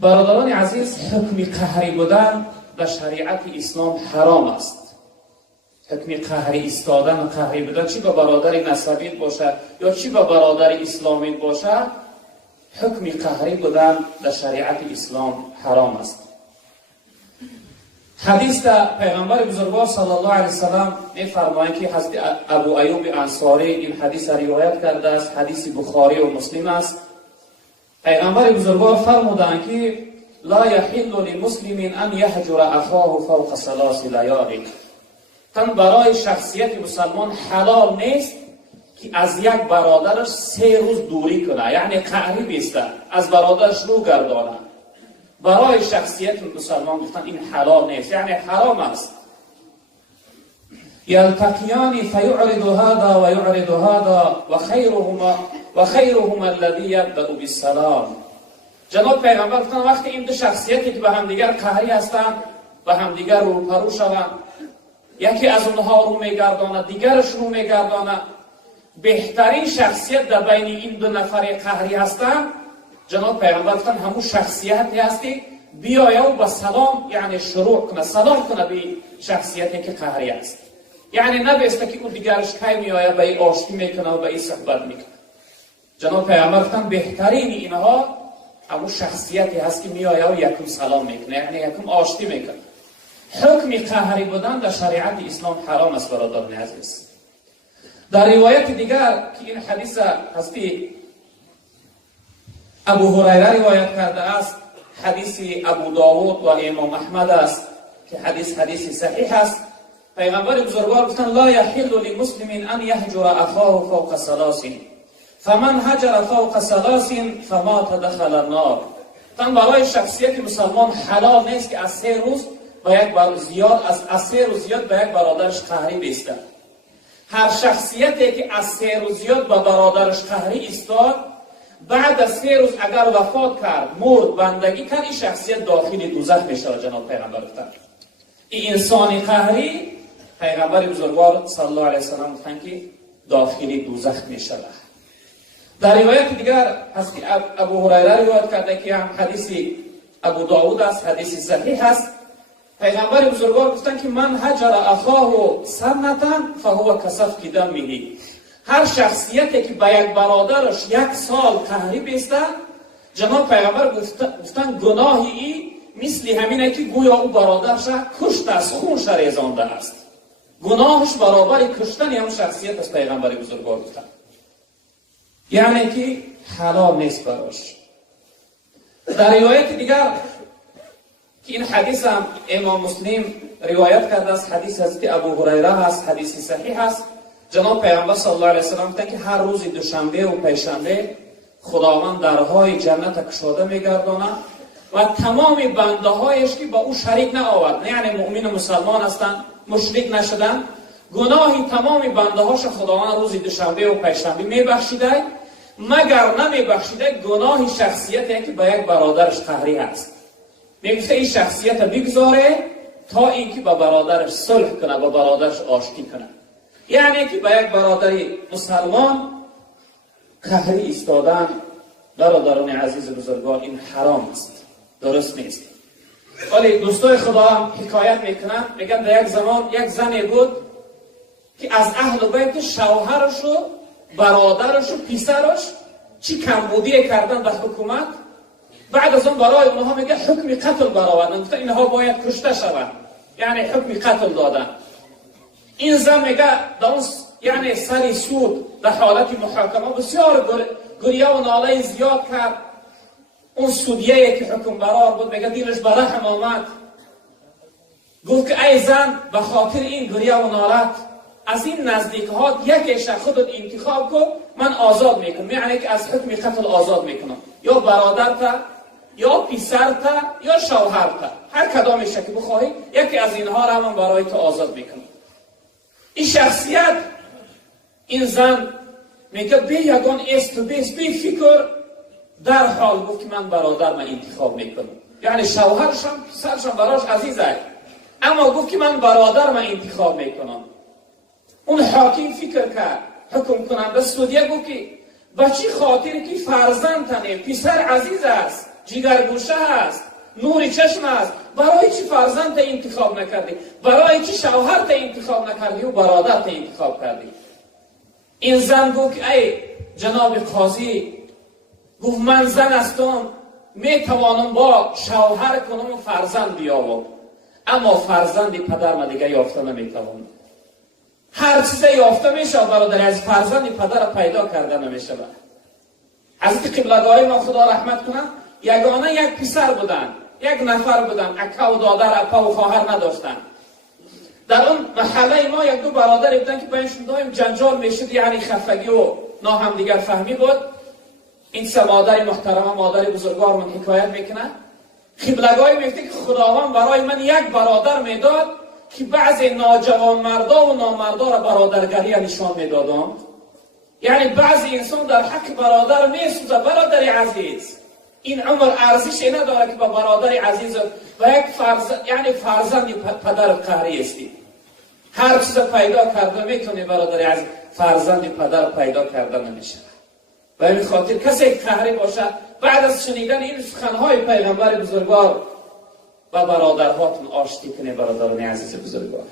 برادران عزیز، حکم قهری بودن در شریعت اسلام حرام است. حکم قهری ایستادن و قهری بودن، چی به برادر نسبیت باشه یا چی به برادر اسلامی باشه، حکم قهری بودن در شریعت اسلام حرام است. حدیث در پیغمبر بزرگوار صلی الله علیه وسلم می‌فرمایند که حضرت ابو ایوب انصاری این حدیث را روایت کرده است. حدیث بخاری و مسلم است. پیغمبر بزرگوار فرمودند که لا یحل للمسلم ان یهجر اخاه فوق 3 لیال. برای شخصیت مسلمان حلال نیست که از یک برادرش 3 روز دوری کنه، یعنی قهری بیسته، از برادرش رو گردانه. برای شخصیت مسلمان گفتن این حلال نیست، یعنی حرام است. یلتقیان فیعرض هذا و یعرض هذا و خیرهما الذی یبدأ بالسلام. جناب پیغمبر گفتن وقتی این دو شخصیتی که به همدیگر قهری هستند به همدیگر روپرو شوند، یکی از اونها رو میگرداند دیگرش رو میگرداند، بهترین شخصیت در بین این دو نفر قهری هستند، جناب پیغمبر گفتن همون شخصیتی هستی بیاید و با سلام یعنی شروع کنه، سلام کنه به شخصیتی که قهری است. یعنی نبسته که اون دیگرش کی میآید به این آشتی میکنه و به این صحبت میکنه. جناب پیغمبر گفتن بهترین اینها همون شخصیتی هست که میآید و یکم سلام میکنه، یعنی یکم آشتی میکنه. حکم قهری بودن در شریعت اسلام حرام است برادران عزیز. در روایت دیگر که این حدیث هستی ابو هریره روایت کرده است، حدیث ابو داود و امام احمد است که حدیث صحیح است. پیغمبر بزرگوار گفتن لا یحل للمسلم ان یهجر اخاه فوق 3 فمن هجر فوق 3 فمات دخل النار. برای شخصیت مسلمان حلال نیست که از 3 روز با یک از 3 روز زیاد به یک برادرش قهری بیسته. هر شخصیتی که از 3 روز زیاد با برادرش قهری ایستاد، بعد از 3 روز اگر وفات کرد، مرد، بندگی کرد، این شخصیت داخل دوزخ میشه. جناب پیغمبر گفتن این انسان قهری، پیغمبر بزرگوار صلی الله علیه وسلم گفتن که داخل دوزخ میشه. در روایت دیگر هست که ابو هریره روایت کرده که هم حدیث ابو داود است، حدیث صحیح است. پیغمبر بزرگوار گفتن که من هجر اخاه سنتا فهو کسفک دمه. هر شخصیتی که به یک برادرش 1 سال قهری بیسته، جناب پیغمبر گفتن گناهی ای مثل همینه که گویا او برادرش کشته است، خونش ریزانده است. گناهش برابر کشتن همون شخصیت است. پیغمبر بزرگوار گفتن یعنی که حلال نیست براش. در روایت دیگر که این حدیث هم امام مسلم روایت کرده است، حدیث حضرت ابو هریره است، حدیث صحیح است. جناب پیغمبر صلی الله علیه وسلم گفتند که هر روز دوشنبه و پنجشنبه خداوند درهای جنت گشاده میگرداند و تمام بنده هایش که با او شریک نآورد، یعنی مؤمن و مسلمان هستند، مشرک نشدند، گناهی تمام بنده هاش خداوند روز دوشنبه و پنجشنبه میبخشیده، مگر نمیبخشیده گناه شخصیتی که با یک برادرش قهری است. میگه این شخصیت بگذاره تا اینکه با برادرش صلح کنه، با برادرش آشتی کنه. یعنی که با یک برادر مسلمان قهری ایستادن، برادران عزیز بزرگوار، این حرام است، درست نیست. ولی دوستای خدا هم حکایت میکنن، میگن در یک زمان یک زنی بود که از اهل بیت شوهرش و برادرش و پسرش چی کمبودی کردن به حکومت، بعد از اون برای اونها میگه حکم قتل برآوردن، گفتن اینها باید کشته شوند، یعنی حکم قتل دادن. این زن میگه در اون یعنی سری سود در حالت محاکمه بسیار گریه و ناله زیاد کرد. اون سودیه که حکم برار بود میگه دیلش به رحم آمد، گفت که ای زن به خاطر این گریه و نالت از این نزدیک ها یکیش خودت انتخاب کن، من آزاد میکنم، یعنی که از حکم قتل آزاد میکنم، یا برادرت یا پسرت یا شوهرت، هر کدامش که بخواهی یکی از اینها را من برای تو آزاد میکنم. این شخصیت، این زن میگه بی یگان است و بی فکر در حال گفت که من برادر من انتخاب میکنم، یعنی شوهرشم پسرشم براش عزیزه، اما گفت که من برادر من انتخاب میکنم. اون حاکم فکر کرد، حکم کننده سودیه گفت که بچی خاطر که فرزند تنه، پسر عزیز است، جیگرگوشه هست، نور چشم است. برای چی فرزند انتخاب نکردی؟ برای چی شوهر انتخاب نکردی و برادر انتخاب کردی؟ این زن گفت که ای جناب قاضی، گفت من زن هستم، می توانم با شوهر کنم و فرزند بیاورم، اما فرزند پدر ما دیگه یافته نمی توانم. هر چیز یافته میشه برادر، از فرزند پدر پیدا کرده نمیشه. حضرت قبلگاهی ما خدا رحمت کنه یگانه یک پسر بودن، یک نفر بودن، اکا و دادر، اپا و خواهر نداشتن. در اون محله ما یک دو برادر بودن که بینشون دائم جنجال میشد، یعنی خفگی و ناهمدیگر فهمی بود. این سه مادر محترمه، مادر بزرگوار من حکایت میکنه، قبلگاهی میگفته که خداوند برای من یک برادر میداد که بعضی ناجوان مردا و نامردا را برادرگری نشان میدادند. یعنی بعضی انسان در حق برادر میسوزه. برادر عزیز، این عمر ارزش نداره که با برادر عزیز و یک یعنی فرزند پدر قهری استی. هر چیز پیدا کرده میتونه برادر عزیز، فرزند پدر پیدا کرده نمیشه. و این خاطر کسی قهری باشه، بعد از شنیدن این سخنهای پیغمبر بزرگوار و برادرهاتون آشتی کنه برادران عزیز بزرگوار.